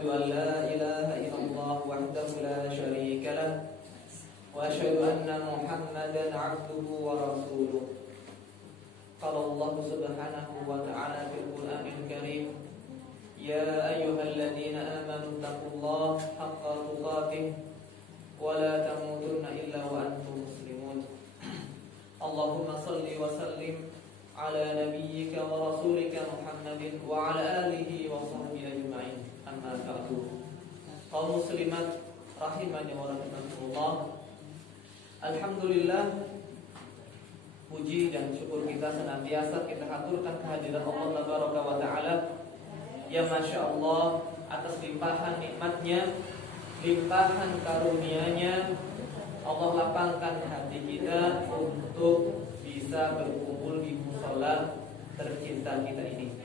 أشهد أن لا إله إلا الله وحده لا شريك له وأشهد أن محمدا عبده ورسوله. قال الله سبحانه وتعالى في القرآن الكريم: يا أيها الذين آمنوا اتقوا الله حق تقاته ولا تموتن إلا وأنتم مسلمون. اللهم صل وسلم على نبيك ورسولك محمد وعلى آله وصحبه أجمعين. أما بعد. Kaum muslimat rahimani wa rahimakumullah. Alhamdulillah, puji dan syukur kita senantiasa kita haturkan kehadiran Allah Tabaraka wa Ta'ala yang Masya Allah atas limpahan nikmatnya, limpahan karunia-Nya. Allah lapangkan hati kita untuk bisa berkumpul di mushola tercinta kita ini.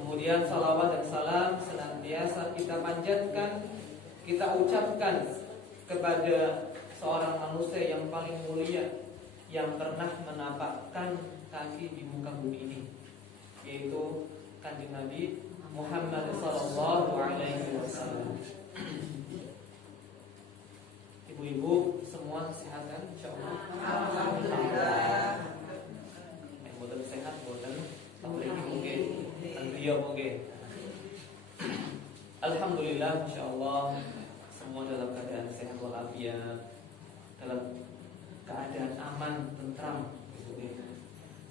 Kemudian salawat dan salam senantiasa kita panjatkan, kita ucapkan kepada seorang manusia yang paling mulia yang pernah menapakkan kaki di muka bumi ini, yaitu Kanjeng Nabi Muhammad sallallahu alaihi wasallam. Ibu-ibu semua sehat kan? Insyaallah. Alhamdulillah. Boten sehat boten. Apalagi mungkin dia mungkin. Alhamdulillah, insyaallah semua dalam keadaan sehat walafiat, dalam keadaan aman, tentram.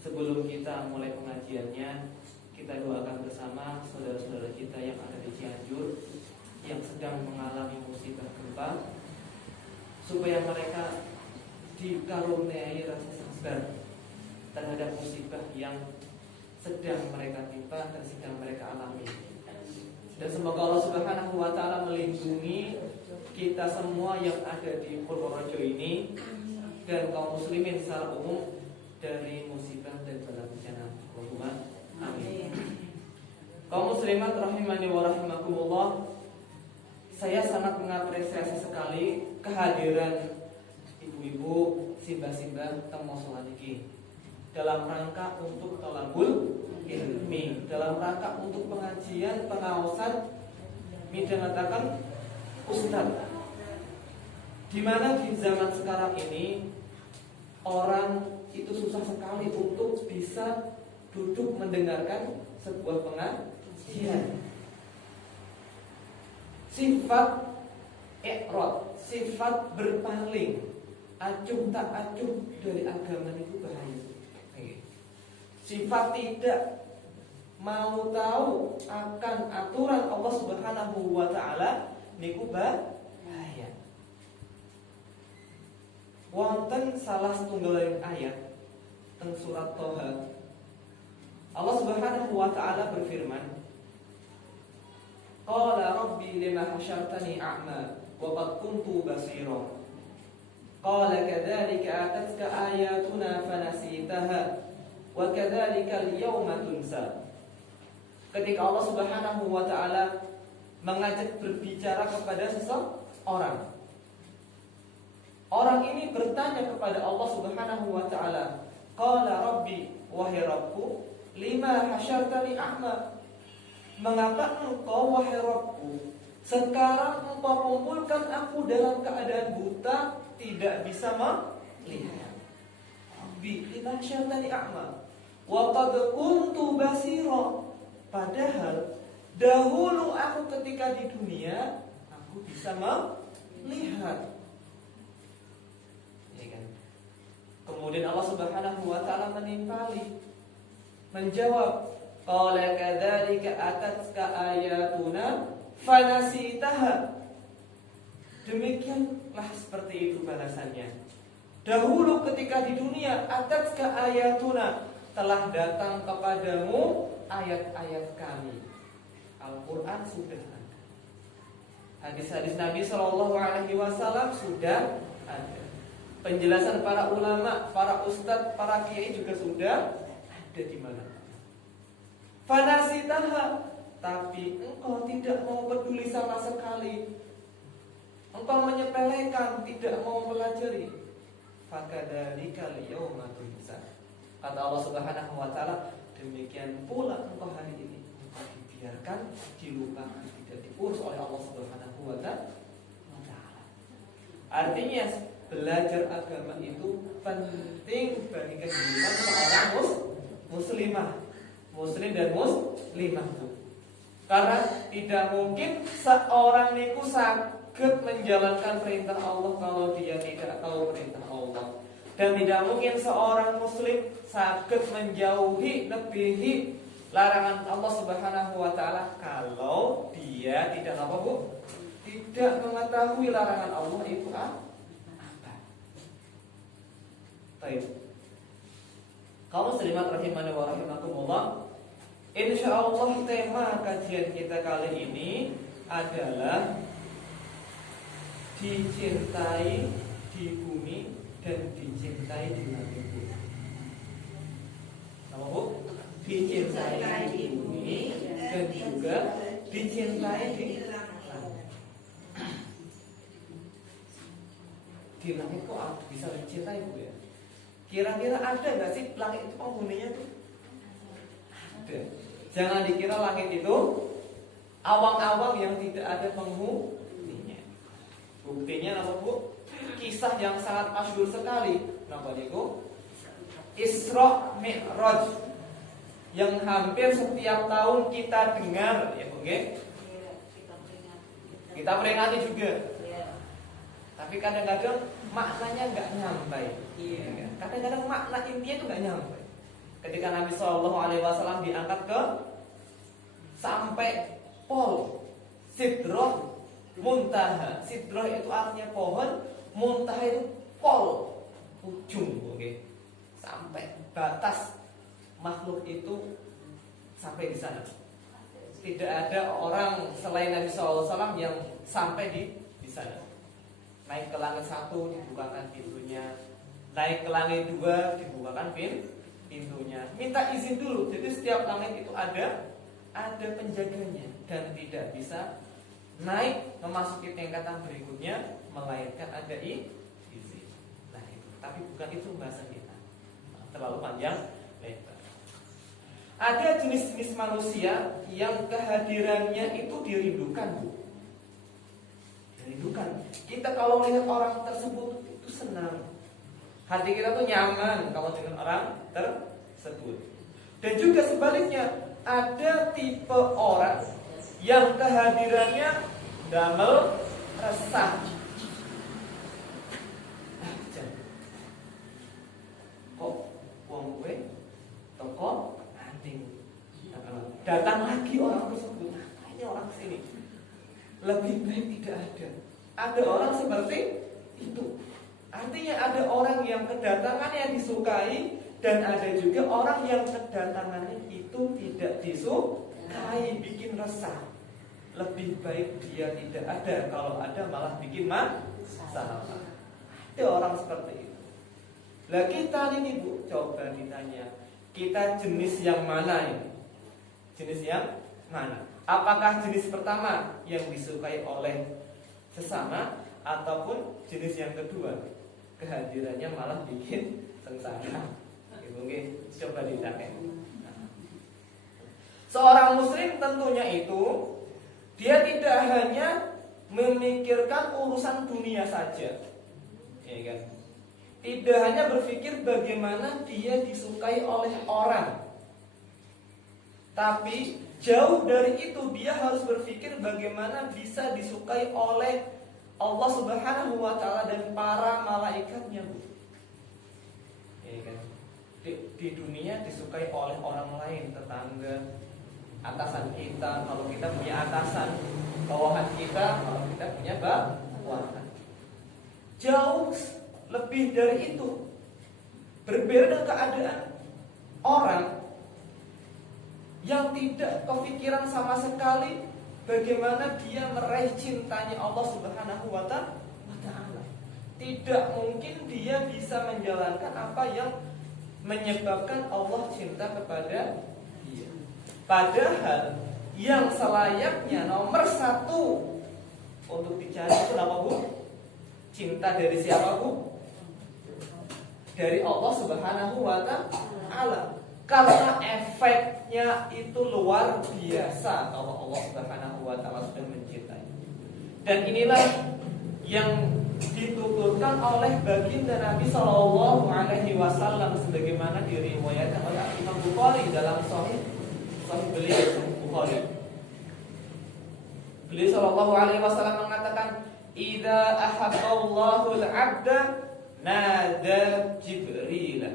Sebelum kita mulai pengajiannya, kita doakan bersama saudara-saudara kita yang ada di Cianjur yang sedang mengalami musibah gempa, supaya mereka dikaruniai rasa sabar terhadap musibah yang sedang mereka timpa dan sedang mereka alami. Dan semoga Allah Subhanahu wa Ta'ala melindungi kita semua yang ada di Purworejo ini dan kaum muslimin secara umum dari musibah dan bala bencana. Allahumma amin. Kaum muslimat rahimani wa rahimakumullah, saya sangat mengapresiasi sekali kehadiran ibu-ibu, simbah-simbah teng mushola niki dalam rangka untuk talabul ilmi, dalam rangka untuk pengajian, pengawasan, mengatakan ustaz. Di mana di zaman sekarang ini orang itu susah sekali untuk bisa duduk mendengarkan sebuah pengajian. Sifat i'rad, sifat berpaling, acuh tak acuh dari agama itu bahaya. Sifat tidak mau tahu akan aturan Allah Subhanahu wa Ta'ala niku bahaya. Wonten salah setunggal ayat teng surat Thaha, Allah Subhanahu wa Ta'ala berfirman, Qala rabbi lima hasyartani a'ma wa qad kuntu basira. Qala kadzalika atatka ayatuna fanasitaha wa kadzalika al-yawma tunsa. Ketika Allah Subhanahu wa Ta'ala mengajak berbicara kepada seseorang, orang ini bertanya kepada Allah Subhanahu wa Ta'ala, Qala rabbi, wahai Rabbku, lima hasyartani a'ma, mengapa engkau wahai Rabbku sekarang engkau kumpulkan aku dalam keadaan buta, tidak bisa melihat. Rabbi lima hasyartani a'ma wa qad kuntu basira, padahal dahulu aku ketika di dunia aku bisa melihat. Ya kan? Kemudian Allah Subhanahu wa Ta'ala menimpali, menjawab, qala kadzalika atatka ayatuna fanasitaha. Demikianlah seperti itu balasannya. Dahulu ketika di dunia atatka ayatuna, telah datang kepadamu ayat-ayat kami. Al-Quran sudah ada, hadis-hadis Nabi SAW sudah ada, penjelasan para ulama, para ustadz, para kiai juga sudah ada di mana. Fanasitaha, tapi engkau tidak mau peduli sama sekali, engkau menyepelekan, tidak mau mempelajari. Fakadzalika al-yawma tunsa. Kata Allah Subhanahu wa Ta'ala, demikian pula engkau hari ini engkau dibiarkan, dilupakan, tidak diurus oleh Allah Subhanahu wa Ta'ala. Artinya belajar agama itu penting bagi kehidupan seorang muslimah, muslim dan muslimah. Karena tidak mungkin seorang niku saged menjalankan perintah Allah kalau dia tidak tahu perintah Allah. Dan tidak mungkin seorang muslim saged menjauhi lebihi larangan Allah Subhanahu wa Ta'ala kalau dia tidak apa Bu? Tidak mengetahui larangan Allah itu apa. Baik. Kaum muslimat rahimani wa rahimakumullah, insyaallah tema kajian kita kali ini adalah dicintai di bumi dan dicintai di langit. Apa Bu? Dicintai di bumi dan juga dicintai di langit. Kok bisa dicintai Bu ya? Kira-kira ada nggak sih langit itu penghuninya tuh? Ada. Jangan dikira langit itu awang-awang yang tidak ada penghuninya. Buktinya apa Bu? Kisah yang sangat masyhur sekali. Napa niku? Isra Mi'raj yang hampir setiap tahun kita dengar, ya Bu nggih? Kita peringati juga. Tapi kadang-kadang maknanya nggak nyampe. Kadang-kadang makna intinya itu nggak nyampe. Ketika Nabi SAW diangkat ke sampai pol Sidrah Muntaha. Sidrah itu artinya pohon, Muntaha itu pol, ujung, oke. Sampai batas makhluk itu sampai di sana. Tidak ada orang selain Nabi SAW yang sampai di sana. Naik ke langit 1 dibukakan pintunya, naik ke langit 2 dibukakan pintunya. Minta izin dulu. Jadi setiap langit itu ada penjaganya dan tidak bisa naik memasuki tingkatan berikutnya melainkan ada izin. Nah itu, tapi bukan itu bahasa kita. Terlalu panjang lebar. Ada jenis-jenis manusia yang kehadirannya itu dirindukan, Bu. Dirindukan. Kita kalau melihat orang tersebut itu senang. Hati kita tuh nyaman kalau dengan orang tersebut. Dan juga sebaliknya, ada tipe orang yang kehadirannya damel resah. Kok wong kowe toko anting. Datang lagi orang tersebut. Ini orang sini. Lebih baik tidak ada. Ada orang seperti itu. Artinya ada orang yang kedatangannya disukai dan ada juga orang yang kedatangannya itu tidak disukai, bikin resah. Lebih baik dia tidak ada, kalau ada malah bikin masalah. Ada orang seperti itu. Lah kita ini Bu, coba ditanya, kita jenis yang mana ini? Jenis yang mana? Apakah jenis pertama yang disukai oleh sesama ataupun jenis yang kedua kehadirannya malah bikin sengsara? Mungkin coba ditanya. Seorang muslim tentunya itu dia tidak hanya memikirkan urusan dunia saja, ya kan? Tidak hanya berpikir bagaimana dia disukai oleh orang, tapi jauh dari itu dia harus berpikir bagaimana bisa disukai oleh Allah Subhanahu wa Ta'ala dan para malaikatnya, Bu. Ya kan? Di dunia disukai oleh orang lain, tetangga, atasan kita, kalau kita punya atasan, bawahan kita, kalau kita punya bawahan. Jauh lebih dari itu. Berbeda keadaan orang yang tidak kepikiran sama sekali bagaimana dia meraih cintanya Allah Subhanahu wa Ta'ala. Tidak mungkin dia bisa menjalankan apa yang menyebabkan Allah cinta kepada dia. Padahal yang selayaknya nomor 1 untuk dicari itu apa, Bu? Cinta dari siapa, Bu? Dari Allah Subhanahu wa Ta'ala. Karena efeknya itu luar biasa kalau Allah Subhanahu wa Ta'ala sudah mencintai Dan inilah yang dituturkan oleh baginda Nabi Shallallahu Alaihi Wasallam sebagaimana diriwayatkan oleh Imam Bukhari dalam Sahih beliau, Sahih Bukhari. Beliau Shallallahu Alaihi Wasallam mengatakan, "Idza ahabballahu al-'abda nada Jibril."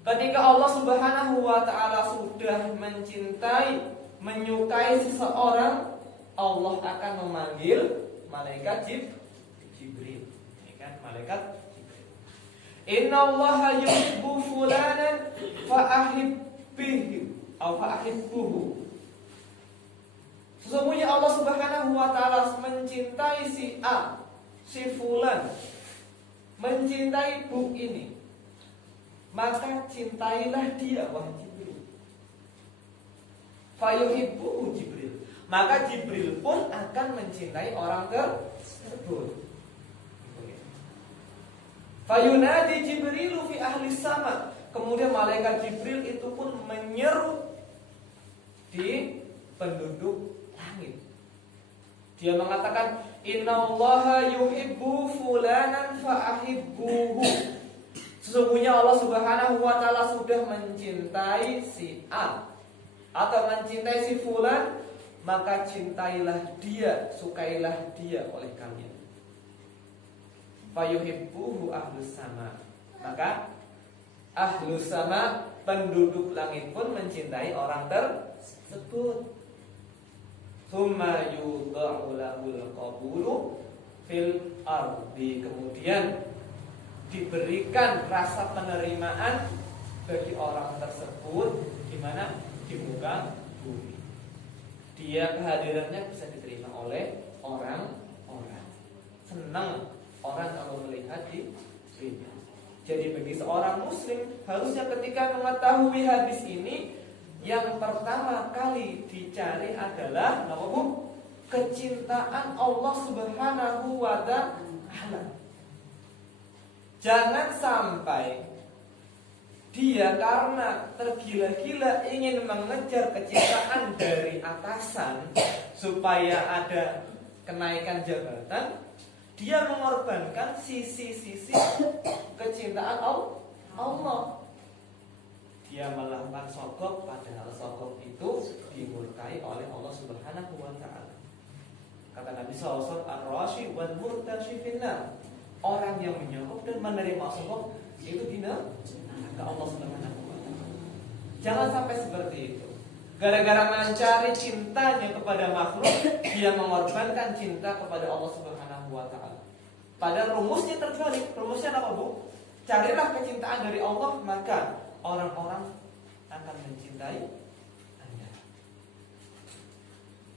Ketika Allah Subhanahu wa taala sudah mencintai, menyukai seseorang, Allah akan memanggil malaikat Jibril. Ini kan malaikat Jibril. Innallaha yuhibbu fulanan fa'ahibbuhu. Sesungguhnya Allah Subhanahu wa taala mencintai si A, si fulan, mencintai bu ini. Maka cintailah dia, wahai Jibril. Fayuhibbuhu Jibril. Maka Jibril pun akan mencintai orang tersebut. Fayunadi Jibrilu fi ahli sama. Kemudian malaikat Jibril itu pun menyeru di penduduk langit. Dia mengatakan, "Innallaha yuhibbu fulanan fa'ahibbuhu." Sesungguhnya Allah Subhanahu wa taala sudah mencintai si A atau mencintai si fulan, maka cintailah dia, sukailah dia oleh kalian. Fayuhibbuhu ahlus sama. Maka ahlus sama, penduduk langit pun mencintai orang tersebut. Tsumma yudha'u lahul qabulu fil ardi. Kemudian diberikan rasa penerimaan bagi orang tersebut di mana? Di muka bumi. Dia kehadirannya bisa diterima oleh orang-orang. Senang orang kalau melihat di dunia. Jadi bagi seorang muslim harusnya ketika mengetahui hadis ini, yang pertama kali dicari adalah kecintaan Allah Subhanahu wa taala. Jangan sampai dia karena tergila-gila ingin mengejar kecintaan dari atasan supaya ada kenaikan jabatan, dia mengorbankan sisi-sisi kecintaan Allah. Dia melakukan sogok, padahal sogok itu dimurkai oleh Allah Subhanahu wa taala. Kata Nabi SAW, "Ar-rashi wal murtashi finnar." Orang yang menyogok dan menerima sogok itu tidak ke Allah Subhanahu wa taala. Jangan sampai seperti itu. Gara-gara mencari cintanya kepada makhluk, dia mengorbankan cinta kepada Allah Subhanahu wa taala. Padahal rumusnya terbalik. Rumusnya apa, Bu? Carilah kecintaan dari Allah, maka orang-orang akan mencintai Anda.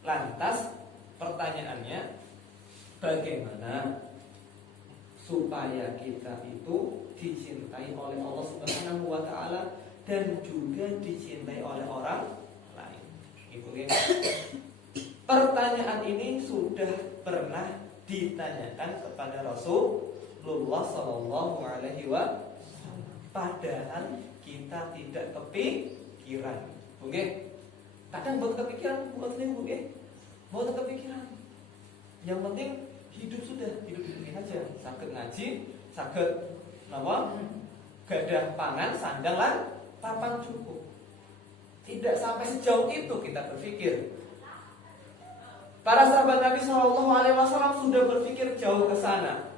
Lantas pertanyaannya, bagaimana supaya kita itu dicintai oleh Allah Subhanahu wa taala dan juga dicintai oleh orang lain? Gitu kan? Pertanyaan ini sudah pernah ditanyakan kepada Rasulullah sallallahu alaihi wasallam. Padahal kita tidak kepikiran. Oke? Kadang buat kepikiran, buat ini, buat kepikiran. Yang penting hidup hidup ini aja. Sakit ngaji, sakit gadah pangan, sandang lan papan cukup. Tidak sampai sejauh itu kita berpikir. Para sahabat Nabi Shallallahu Alaihi Wasallam sudah berpikir jauh ke sana.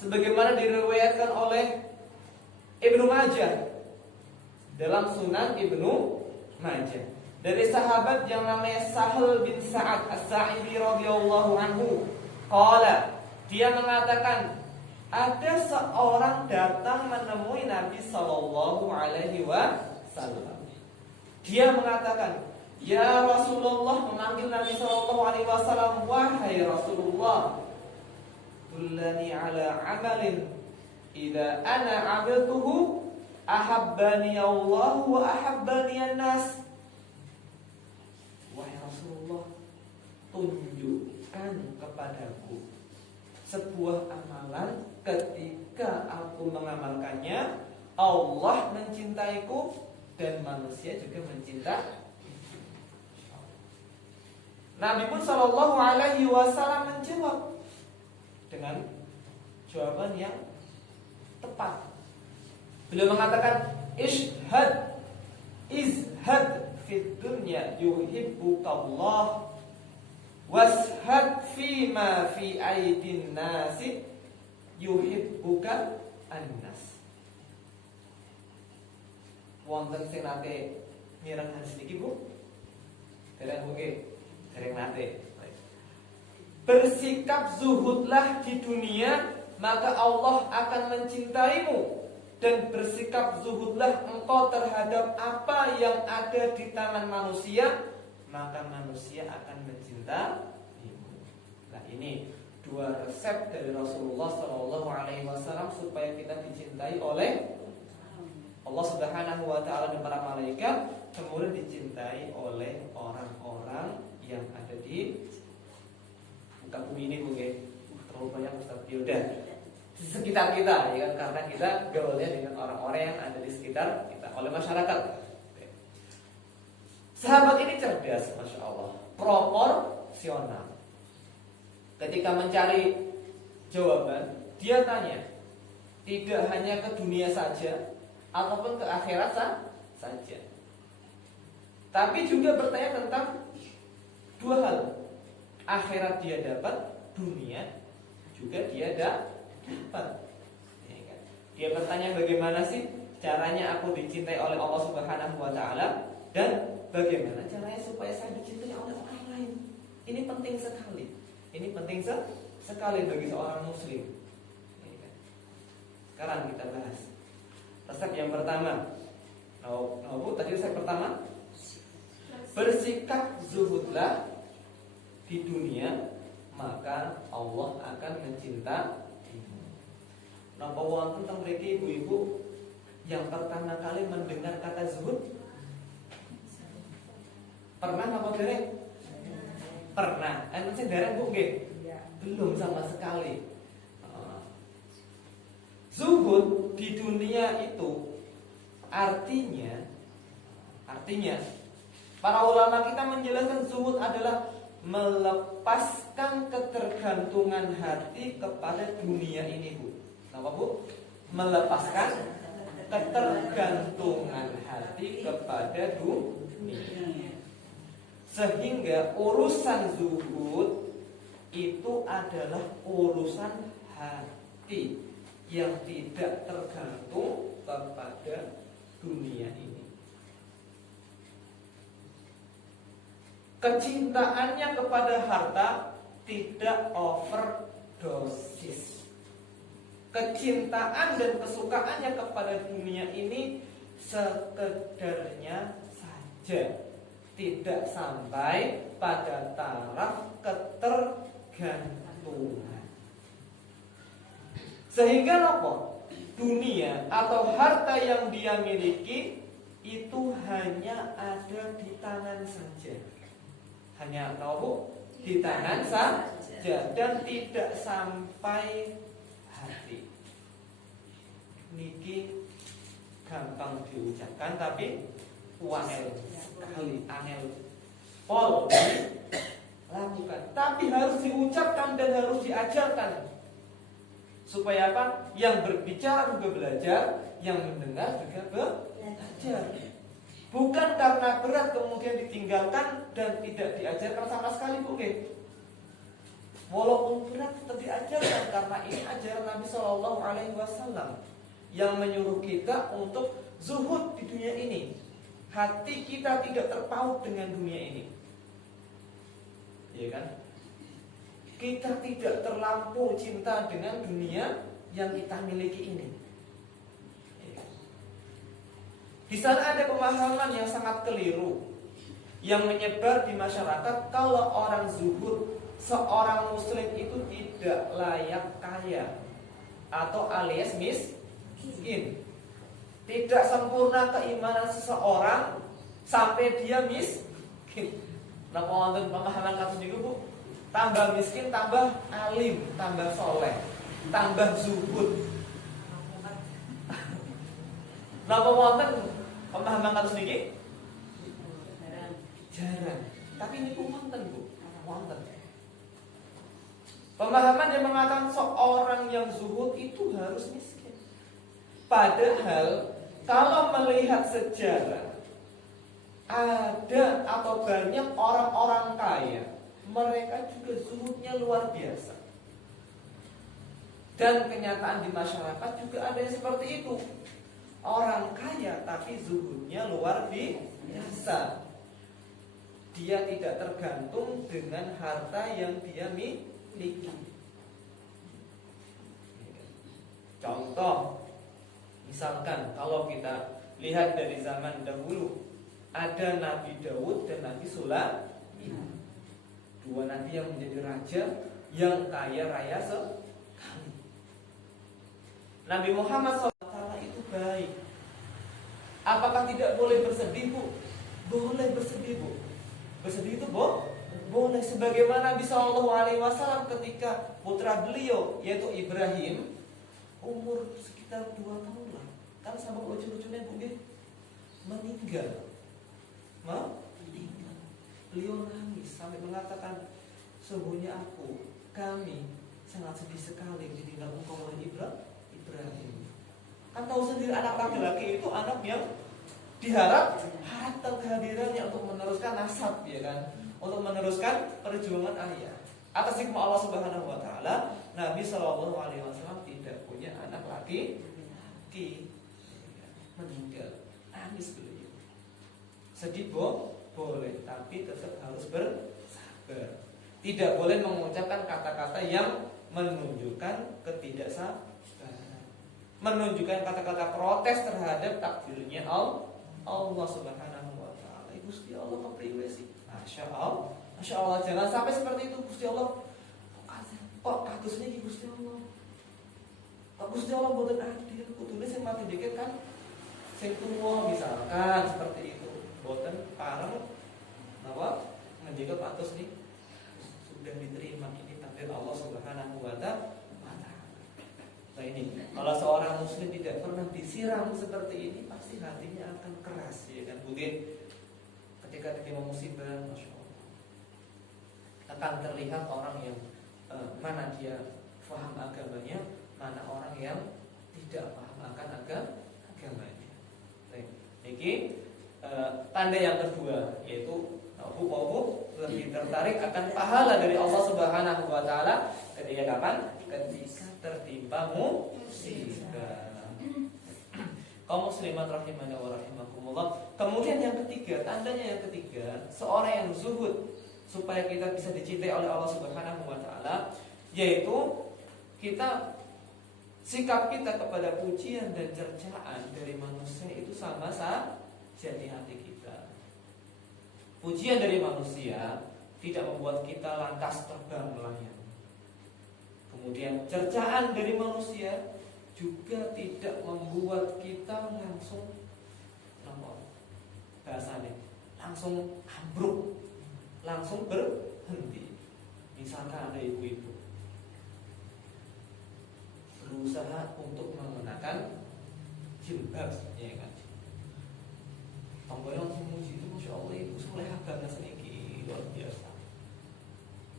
Sebagaimana diriwayatkan oleh Ibnu Majah dalam Sunan Ibnu Majah dari sahabat yang namanya Sahal bin Sa'ad As-Sa'idi radhiyallahu anhu. Qala, dia mengatakan, ada seorang datang menemui Nabi sallallahu alaihi wasallam. Dia mengatakan, "Ya Rasulullah," memanggil Nabi sallallahu alaihi wasallam, "Wahai Rasulullah, dullani ala amalin idza ana 'amiltuhu ahabbani Allah wa ahabbani an-nas." Wahai Rasulullah, tunjukkan kepadaku sebuah amalan ketika aku mengamalkannya Allah mencintaiku dan manusia juga mencintai. Nabi pun Shallallahu Alaihi Wasallam menjawab dengan jawaban yang tepat. Beliau mengatakan, izhad fid dunya yuhibbukallah, washad fima fi aidin nasi yuhibbuka annas. Wonten sing nate mirengan sedikit Bu? Dereng nggih, dereng nate. Bersikap zuhudlah di dunia, maka Allah akan mencintaimu. Dan bersikap zuhudlah engkau terhadap apa yang ada di tangan manusia, maka manusia akan mencintaimu. Nah, ini dua resep dari Rasulullah SAW supaya kita dicintai oleh Allah Subhanahu wa Ta'ala dan para malaikat, kemudian dicintai oleh orang-orang yang ada di muka bumi ini, mungkin terlalu banyak Ustaz. Yaudah, di sekitar kita, ya kan, karena kita gaulnya dengan orang-orang yang ada di sekitar kita, oleh masyarakat. Sahabat ini cerdas, masya Allah, proporsional. Ketika mencari jawaban, dia tanya tidak hanya ke dunia saja ataupun ke akhirat saja, tapi juga bertanya tentang dua hal. Akhirat dia dapat, dunia juga dia dapat. Dia bertanya, bagaimana sih caranya aku dicintai oleh Allah Subhanahu wa Ta'ala, dan bagaimana caranya supaya saya dicintai oleh orang lain. Ini penting sekali. Ini penting sekali bagi seorang muslim. Sekarang kita bahas resep yang pertama. Bu, tadi resep pertama, bersikap zuhudlah di dunia, maka Allah akan mencintaimu. Napa wonten teng mriki ibu-ibu yang pertama kali mendengar kata zuhud? Pernah napa dereng? Pernah. Enten sing dereng Bu nggih? Belum sama sekali. Zuhud di dunia itu artinya para ulama kita menjelaskan zuhud adalah melepaskan ketergantungan hati kepada dunia ini, Bu. Apa, Bu? Melepaskan ketergantungan hati kepada dunia. Sehingga urusan zuhud itu adalah urusan hati yang tidak tergantung kepada dunia ini. Kecintaannya kepada harta tidak overdosis. Kecintaan dan kesukaannya kepada dunia ini sekedarnya saja, tidak sampai pada taraf ketergantungan. Sehingga apa? Dunia atau harta yang dia miliki itu hanya ada di tangan saja. Hanya tahu di tangan saja dan tidak sampai hati. Niki gampang diucapkan tapi angel sekali, angel pol lakukan. Tapi harus diucapkan dan harus diajarkan. Supaya apa? Yang berbicara juga belajar, yang mendengar juga belajar. Bukan karena berat kemudian ditinggalkan dan tidak diajarkan sama sekali, bukan. Walaupun berat tetap diajarkan, karena ini ajaran Nabi Shallallahu Alaihi Wasallam yang menyuruh kita untuk zuhud di dunia ini. Hati kita tidak terpaut dengan dunia ini, ya kan? Kita tidak terlampau cinta dengan dunia yang kita miliki ini. Di sana ada pemahaman yang sangat keliru yang menyebar di masyarakat kalau orang zuhud, seorang muslim itu tidak layak kaya atau alias miskin. Tidak sempurna keimanan seseorang sampai dia miskin. Nah, wonten pemahaman kasus niku, Bu. Tambah miskin, tambah alim, tambah soleh, tambah zuhud. Napa wonten pemahaman kados niki? Jarang. Tapi niku wonten, Bu. wonten. Pemahaman yang mengatakan seorang yang zuhud itu harus miskin. Padahal kalau melihat sejarah, ada atau banyak orang-orang kaya, mereka juga zuhudnya luar biasa. Dan kenyataan di masyarakat juga ada yang seperti itu. Orang kaya tapi zuhudnya luar biasa. Dia tidak tergantung dengan harta yang dia miliki. Contoh, misalkan kalau kita lihat dari zaman dahulu, ada Nabi Daud dan Nabi Sulaiman, dua nabi yang menjadi raja yang kaya raya sekali. Nabi Muhammad SAW itu baik. Apakah tidak boleh bersedih, Bu? Boleh bersedih, Bu. Bersedih itu boleh. Sebagaimana Nabi SAW ketika putra beliau yaitu Ibrahim umur sekitar 2 tahun lah, kan sama lucu-lucunya Bu, meninggal. Beliau nangis sampai mengatakan, sesungguhnya kami sangat sedih sekali ditinggal engkau oleh Ibrahim. Kan tahu sendiri anak laki-laki itu anak yang diharap harap kehadirannya untuk meneruskan nasab, ya kan, untuk meneruskan perjuangan ayah. Atas hikmah Allah Subhanahu Wa Taala, Nabi Shallallahu Alaihi Wasallam tidak punya anak laki, meninggal, nangis beliau. Sedih boleh, tapi tetap harus bersabar. Tidak boleh mengucapkan kata-kata yang menunjukkan ketidaksabaran, menunjukkan kata-kata protes terhadap takdirnya Allah Subhanahu Wa Taala. Gusti Allah kepriwe sih? Masya Allah, jangan sampai seperti itu. Gusti Allah kok katusnya iki Gusti Allah. Kok Gusti Allah mboten adil, kudune sing mati dikit kan sing tuwa misalkan seperti itu. Mboten pareng napa ngendika katus nih sudah diterima, ini takdir Allah Subhanahu Wa Taala. Nah ini, kalau seorang muslim tidak pernah disiram seperti ini, pasti hatinya akan keras, ya kan? Mungkin ketika terima musibah, Masya Allah, akan terlihat orang yang mana dia paham agamanya, mana orang yang tidak paham akan agamanya. Ini tanda yang kedua, yaitu hukum lebih tertarik akan pahala dari Allah Subhanahu Wa Taala ketika kapan? Ketika tertimpa musibah. Kaum muslimat rahimani wa rahimakumullah. Kemudian yang ketiga, tandanya yang ketiga, seorang yang zuhud supaya kita bisa dicintai oleh Allah Subhanahu Wa Taala, yaitu sikap kita kepada pujian dan cercaan dari manusia itu sama saja di hati kita. Pujian dari manusia tidak membuat kita lantas terbang melayang. Kemudian cercaan dari manusia juga tidak membuat kita langsung langsung ambruk, langsung berhenti. Misalkan ada ibu-ibu berusaha untuk mengenakan jilbab, ya kan? Tambah langsung muji itu, Masya Allah, ibu solehah banget sedikit, luar biasa.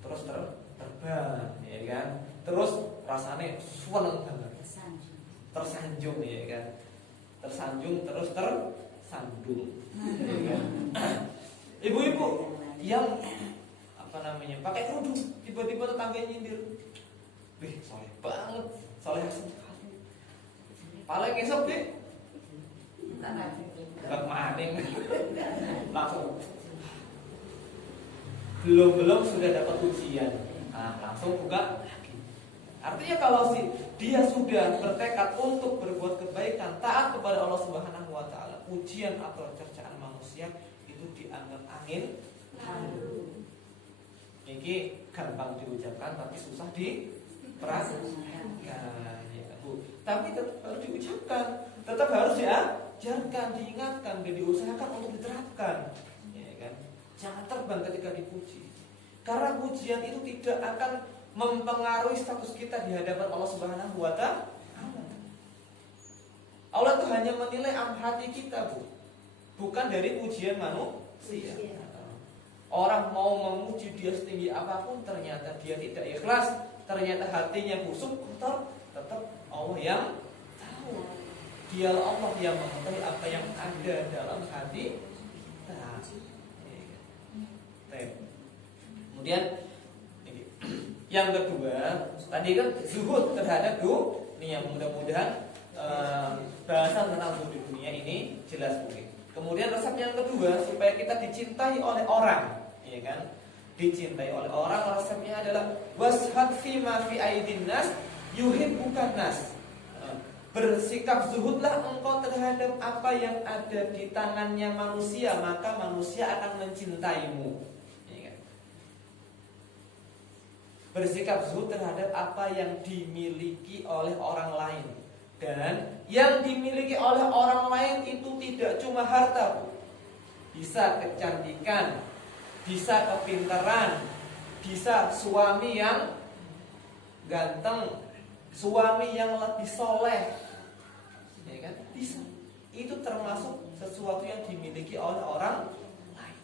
Terus terbang, ya kan? Terus rasanya seneng banget, tersanjung, ya kan? Tersanjung terus tersandung, ya kan? Ibu-ibu yang pakai kerudung, tiba-tiba tetangganya nyindir, wih soleh banget, soleh sekali. Paling esok deh, gak maning, langsung belum sudah dapat ujian, langsung buka. Artinya kalau dia sudah bertekad untuk berbuat kebaikan, taat kepada Allah Subhanahu Wa Taala, ujian atau cercaan manusia itu dianggap angin lalu. Ini gampang diucapkan tapi susah dipraktikkan, ya Bu. Tapi tetap harus diucapkan, tetap harus diajarkan, diingatkan, dan diusahakan untuk diterapkan, ya kan? Jangan terbang ketika dipuji, karena pujian itu tidak akan mempengaruhi status kita di hadapan Allah Subhanahu Wa Taala. Allah itu hanya menilai hati kita, Bu, bukan dari pujian manusia. Orang mau memuji dia setinggi apapun, ternyata dia tidak ikhlas, ternyata hatinya busuk, kotor, tetap Allah yang tahu. Dialah Allah yang mengetahui apa yang ada dalam hati kita. Kemudian yang kedua, tadi kan zuhud terhadap dunia. Mudah-mudahan bahasan tentang zuhud di dunia ini jelas mungkin. Kemudian resep yang kedua, supaya kita dicintai oleh orang, ya kan? Dicintai oleh orang, resepnya adalah washad fi ma fi aidin nas yuhibbukan nas. Bersikap zuhudlah engkau terhadap apa yang ada di tangannya manusia, maka manusia akan mencintaimu. Ya kan? Bersikap zuhud terhadap apa yang dimiliki oleh orang lain. Dan yang dimiliki oleh orang lain itu tidak cuma harta, Bu. Bisa kecantikan, bisa kepintaran, bisa suami yang ganteng, suami yang lebih soleh, ya kan? Bisa. Itu termasuk sesuatu yang dimiliki oleh orang lain.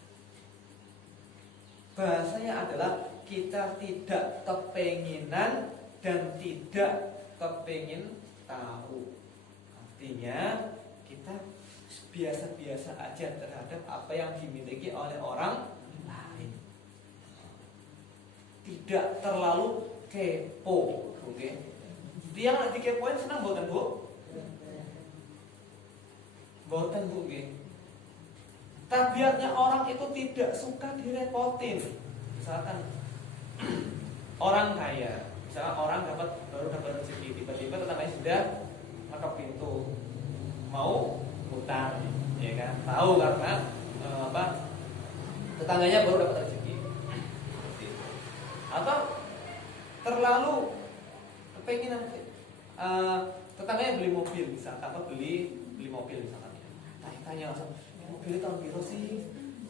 Bahasanya adalah kita tidak kepenginan dan tidak kepengin tahu. Artinya kita biasa-biasa aja terhadap apa yang dimiliki oleh orang lain. Tidak terlalu kepo, oke? Dia yang dikepoin senang boten, Bu? Boten, Bu, nggih. Tabiatnya orang itu tidak suka direpotin. Misalkan orang kaya, misalkan orang baru dapat rezeki, tiba-tiba tetangganya sudah ngetok pintu mau utang, ya kan? Tahu karena tetangganya baru dapat rezeki. Atau terlalu kepenginan tetangganya beli mobil, misalkan apa beli mobil misalkan. Tanya langsung, mobilnya tahun biru sih,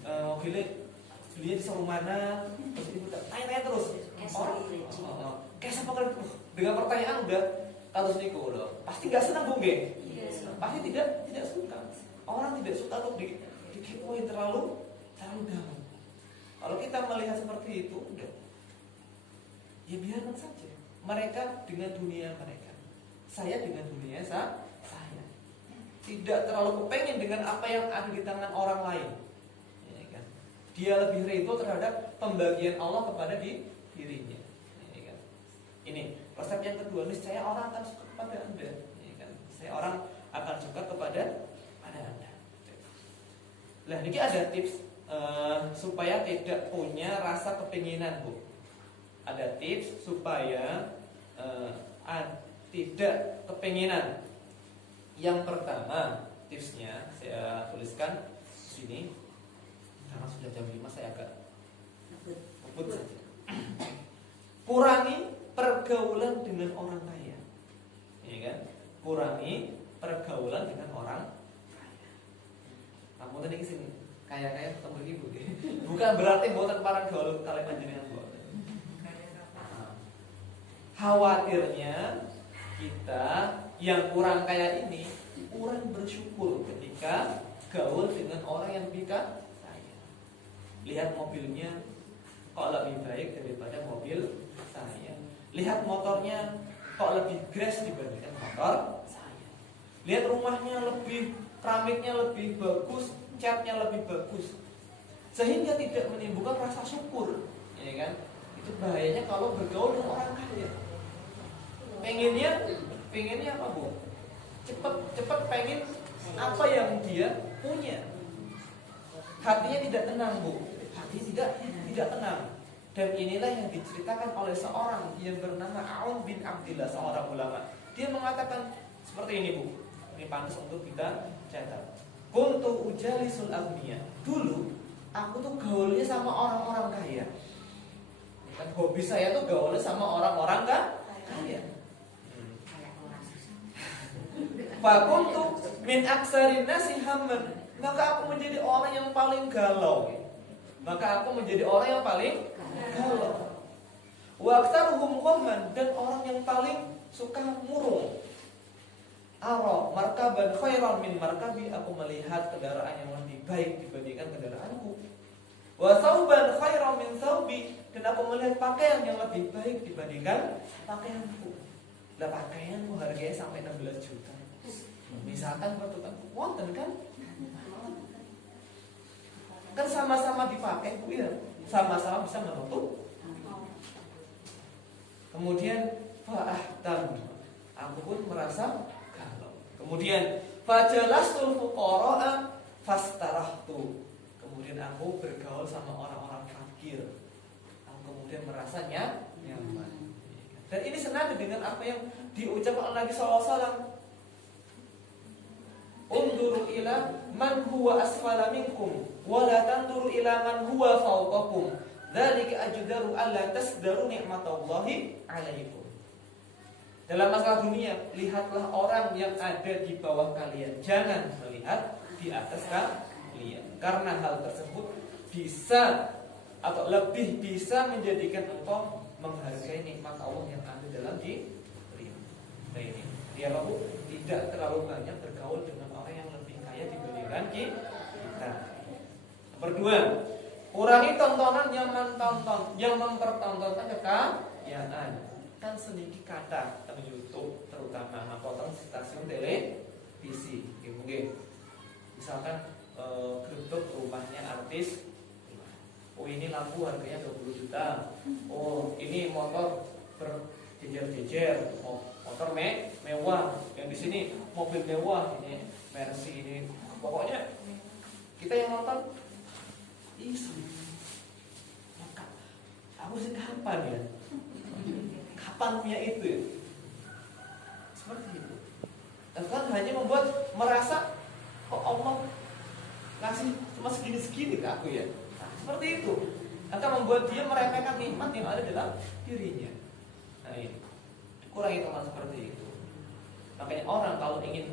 mobilnya belinya di showroom mana? Terus ibu tanya terus. Kayak apa kali dengan pertanyaan udah katus niku loh. Pasti nggak senang, Bu, nggih? Pasti tidak suka. Orang tidak suka untuk dikepoin terlalu dalam. Kalau kita melihat seperti itu, udah ya biarkan saja. Mereka dengan dunia mereka, saya dengan dunia saya. Tidak terlalu kepengen dengan apa yang ada di tangan orang lain, ya kan? Dia lebih ridho terhadap pembagian Allah kepada dirinya, ya kan? Ini resep yang kedua, niscaya orang akan suka kepada Anda, ya kan? Saya orang akan suka kepada Anda. Nah, ini ada tips supaya tidak punya rasa kepinginan, Bu. Ada tips supaya tidak kepinginan. Yang pertama tipsnya saya tuliskan di sini karena sudah jam 5 saya agak ngebut saja. Kurangi pergaulan dengan orang kaya, ya kan? Kurangi pergaulan dengan orang kaya. Kamu tadi kesini kaya ketemu ibu, bukan berarti buatan para gaul kalian panjenengan buat. Khawatirnya kita yang kurang kaya ini kurang bersyukur ketika gaul dengan orang yang lebih kaya. Lihat mobilnya kok lebih baik daripada mobil saya. Lihat motornya kok lebih grace dibandingkan motor saya. Lihat rumahnya lebih, keramiknya lebih bagus, catnya lebih bagus, sehingga tidak menimbulkan rasa syukur, ya kan? Itu bahayanya kalau bergaul dengan orang kaya. Pengennya apa, Bu? Cepat pengen apa yang dia punya. Hatinya tidak tenang, Bu. Hati tidak tenang. Dan inilah yang diceritakan oleh seorang yang bernama Aun bin Abdillah, seorang ulama. Dia mengatakan seperti ini, Bu. Ini pantas untuk kita catat. Kuntu ujalisul aghniya. Dulu aku tuh gaulnya sama orang-orang kaya. Kan hobi saya tuh gaulnya sama orang-orang kaya. Fakuntu min aksarin nasi hamman. Maka aku menjadi orang yang paling galau. Galau. Wa aktsaruhum ghamman, dan orang yang paling suka murung. Ara markaban khairan min markabi, aku melihat kendaraan yang lebih baik dibandingkan kendaraanku. Wa thawban khairan min thawbi, dan aku melihat pakaian yang lebih baik dibandingkan pakaianku. Lah pakaianmu harganya sampai 16 juta. Misalkan bertukang wonten kan? Kan sama-sama dipakai Bu ya. Sama-sama bisa menutup. Kemudian fa'ahtam, aku pun merasa galau. Kemudian fajalastul fuqara'a fastarahtu, kemudian aku bergaul sama orang-orang fakir. Aku kemudian merasanya nyaman. Dan ini senada dengan apa yang diucapkan oleh Nabi SAW. Unduru ila man huwa asfala minkum wa la tanduru ila man huwa fawqakum. Dzalika ajdaru alla tasdaru ni'matallahi 'alaikum. Dalam masalah dunia, lihatlah orang yang ada di bawah kalian, jangan melihat di atas kalian. Karena hal tersebut bisa atau lebih bisa menjadikan engkau menghargai nikmat Allah yang ada dalam diri. Nah ini, dia tidak terlalu banyak bergaul dengan orang yang lebih kaya dibandingkan kita. Nomor 2, kurangi tontonan yang mempertontonkan kekayaan. Kan sedikit kata di YouTube, terutama mapotong stasiun televisi. Mungkin misalkan gerbek rumahnya artis. Oh ini lampu harganya 20 juta. Oh ini motor berjejer-jejer. Motor mewah. Yang di sini mobil mewah. Ini Mercy ini. Pokoknya kita yang nonton isu. Maka aku sih kapan ya? Kapan punya itu? Seperti itu. Dan kan hanya membuat merasa kok Allah ngasih cuma segini-segini ke aku ya. Nah, seperti itu akan membuat dia meremehkan nikmat yang ada dalam dirinya. Nah ini kurangi teman seperti itu. Makanya orang kalau ingin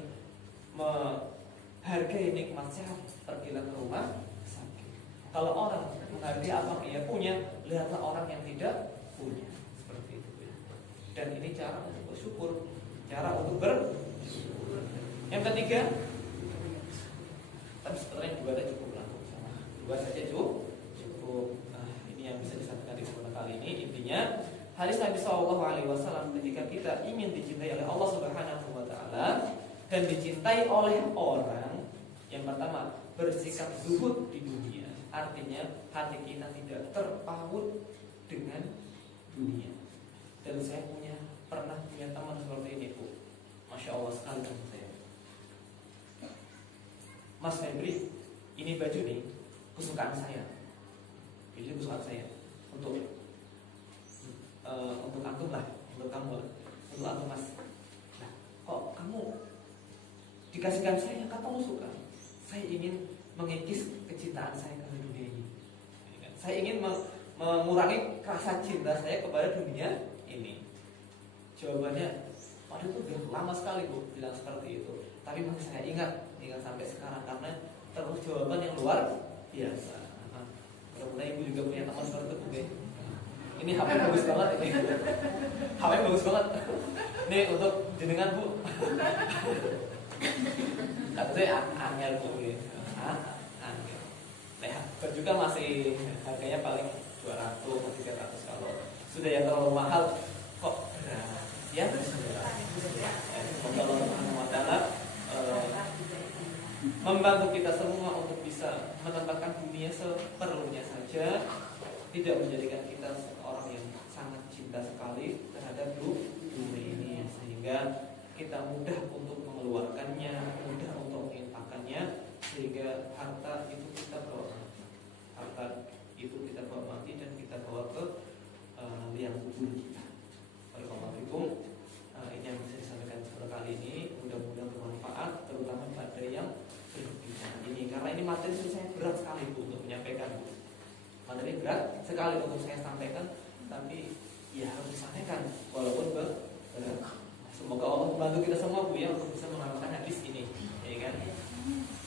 menghargai nikmat sehat, pergilah ke rumah sakit. Kalau orang menghargai apa yang ia punya, lihatlah orang yang tidak punya. Seperti itu. Dan ini cara untuk bersyukur, cara untuk bersyukur. Yang ketiga, tapi sebenarnya dua saja cukup lah. Dua saja cukup. Nah, ini yang bisa disampaikan di kesempatan kali ini. Intinya, hadis Nabi SAW ketika kita ingin dicintai oleh Allah Subhanahu Wa Taala dan dicintai oleh orang, yang pertama bersikap zuhud di dunia. Artinya hati kita tidak terpaut dengan dunia. Dan saya pernah punya teman seperti ini Bu. Masya Allah sekali teman saya. Mas Febri, ini baju nih kesukaan saya. Ini kesukaan saya untuk antum lah, untuk kamu lah, untuk antum Mas. Nah, kok kamu dikasihkan saya, kan kamu suka? Saya ingin mengikis kecintaan saya kepada dunia ini. Saya ingin mengurangi rasa cinta saya kepada dunia ini. Jawabannya, waduh itu udah lama sekali Bu bilang seperti itu. Tapi masih saya ingat sampai sekarang karena terus jawaban yang luar biasa. Mudah-mudahan ibu juga punya teman seperti itu Bu. Ini HP bagus banget ini. HP bagus banget. Ini untuk jenengan Bu. Katanya angel Bu. Angel. Nah, baju kan masih harganya paling 200 atau 300 kalau sudah yang terlalu mahal kok berat. Ya terus semoga Allah Subhanahu Wa Taala membantu kita semua untuk bisa menempatkan dunia seperlunya saja, tidak menjadikan kita seorang yang sangat cinta sekali terhadap dunia ini, sehingga kita mudah untuk mengeluarkannya, mudah untuk menginfakkannya, sehingga harta itu kita bawa mati dan kita bawa ke liang kubur kita. Assalamualaikum. Ini yang bisa disampaikan pada kali ini. Mudah-mudahan bermanfaat, terutama pada yang berbicara ini, karena ini materi saya berat sekali Bu untuk menyampaikan. Materi berat sekali untuk saya sampaikan, tapi ya harus disampaikan walaupun berat. Semoga Allah membantu kita semua Bu ya untuk bisa mengamalkan hadis ini, ya kan?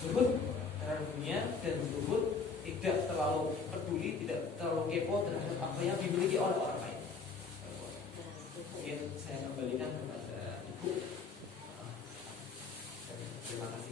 Zuhud terhadap dunia dan zuhud tidak terlalu peduli, tidak terlalu kepo terhadap apa yang dimiliki oleh orang lain. Mungkin saya kembalikan kepada Ibu. Terima kasih.